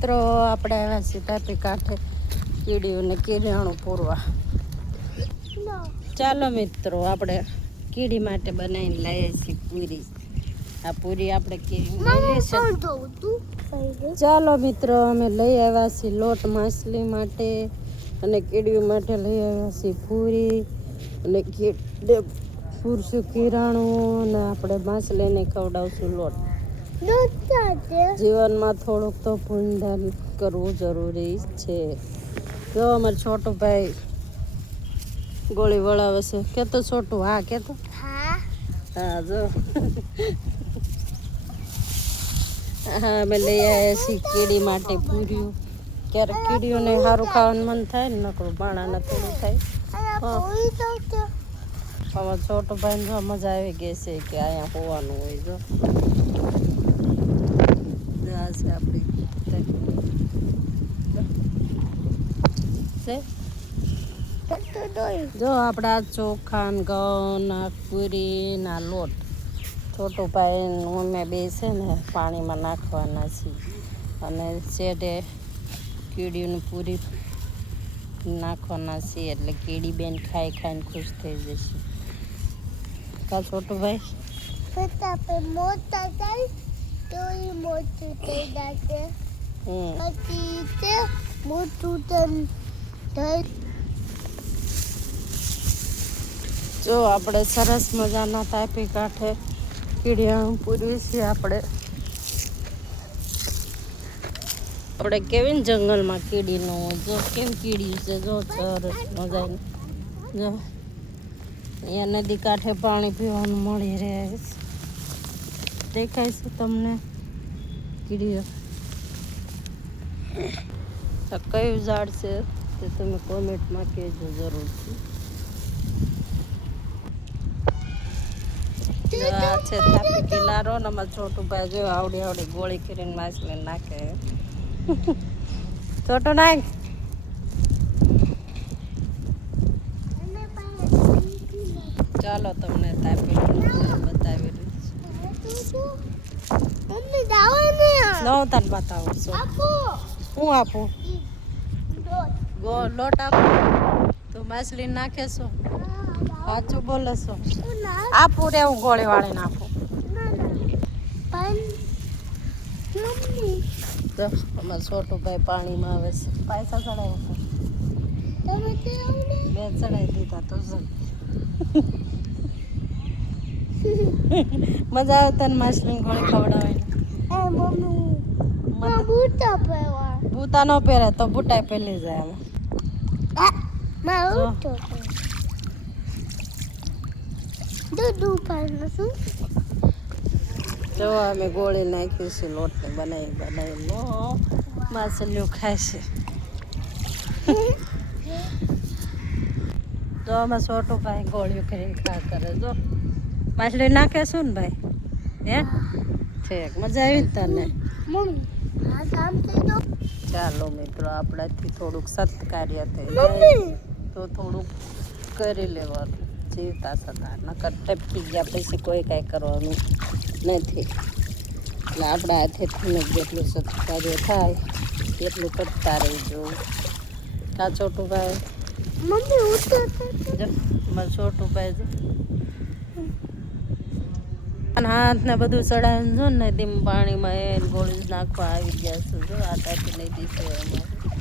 મિત્રો આપણે આવ્યા છીએ તાપી કાંઠે કીડીઓને કીડિયાણું પૂરવા. ચાલો મિત્રો આપણે કીડી માટે બનાવીને લાવીએ છીએ પૂરી. આ પૂરી આપણે ચાલો મિત્રો અમે લઈ આવ્યા છીએ લોટ માછલી માટે અને કીડીઓ માટે લઈ આવ્યા છીએ પૂરી અને કીડે પૂરશું કિરાણું અને આપણે માછલીને ખવડાવશું લોટ. જીવનમાં થોડુંક તો પુણ્યદાન કરવું જરૂરી છે. જો અમારે છોટું ભાઈ ગોળી વળાવે છે. કેતો છોટું? હા કેતો. હા જો હા અમે લઈ આવ્યા છીએ કીડી માટે પૂર્યું. ક્યારેક કીડીઓને સારું ખાવાનું મન થાય ને, નકરું બાણાને થોડું થાય. અમારા છોટું ભાઈ જો મજા આવી ગઈ છે કે અહીંયા હોવાનું હોય. જો છે આપણી જો આપણા ચોખા ને ઘઉં ના પૂરી ના લોટ છોટું ભાઈ અમે બે છે ને પાણીમાં નાખવાના છીએ અને છેડે કીડીની પૂરી નાખવાના છીએ એટલે કીડી બેન ખાઈ ખાઈને ખુશ થઈ જશે. કા છોટું ભાઈ મોટા થાય તો એ મોટું થઈ જશે. પછી તે મોટું થઈ. જો આપણે સરસ મજાના તાપી કાંઠે કીડિયાણું પૂરી છીએ. આપણે કેવી ને જંગલમાં કીડીનું જો કેમ કીડી છે. જો સરસ મજાની જો અહીંયા નદી કાંઠે પાણી પીવાનું મળી રહે છે. દેખાય છે તમને કીડીઓ? કયું ઝાડ છે તે તમે કોમેન્ટમાં કહેજો જરૂરથી. આ છે તાપી કિનારો ને અમારે છોટું ભાઈ જો આવડી આવડી ગોળી કરીને માછલી નાખે. છોટું નાખ. ચાલો તમને તાપી બતાવી રહી હું તને બતાવું છું. હું આપું? લોટ આપું? તું માછલી નાખે છો? સાચું બોલે છો? આપું રે હું ગોળી વાળીને આપું. તો અમારે છોટું ભાઈ પાણીમાં આવે છે. પૈસા ચડાવ્યા છે? બે ચડાવી દીધા તો મજા આવે તને માછલી ગોળી ખવડાવવાની? બૂતા ન પહેરે તો બૂટાઈ પહેલી જાય. જો અમે ગોળી નાખી છે લોટને બનાવી માછલીઓ ખાય છે. જો અમે છોટું ભાઈ ગોળીઓ કરીને ખા કરે. જો માછલી નાખે શું ને ભાઈ? હે ઠીક મજા આવી તને? ચાલો મિત્રો આપણાથી થોડુંક સત્કાર્ય થઈ જાય તો થોડુંક કરી લેવાનું. જીવતા સતા નકર ટપકી ગયા પછી કોઈ કાંઈ કરવાનું નથી. એટલે આપણા હાથેથી જેટલું સત્કાર્ય થાય એટલું કરતા રહીજો. કા છોટું ભાઈ? જો મારું છોટું ભાઈ જો હાથ ને બધું ચડાવીને જો ને તેમ પાણીમાં એ ગોળી નાખવા આવી ગયા છે. જો આ ટાઈપી નહીં દીધી અમારે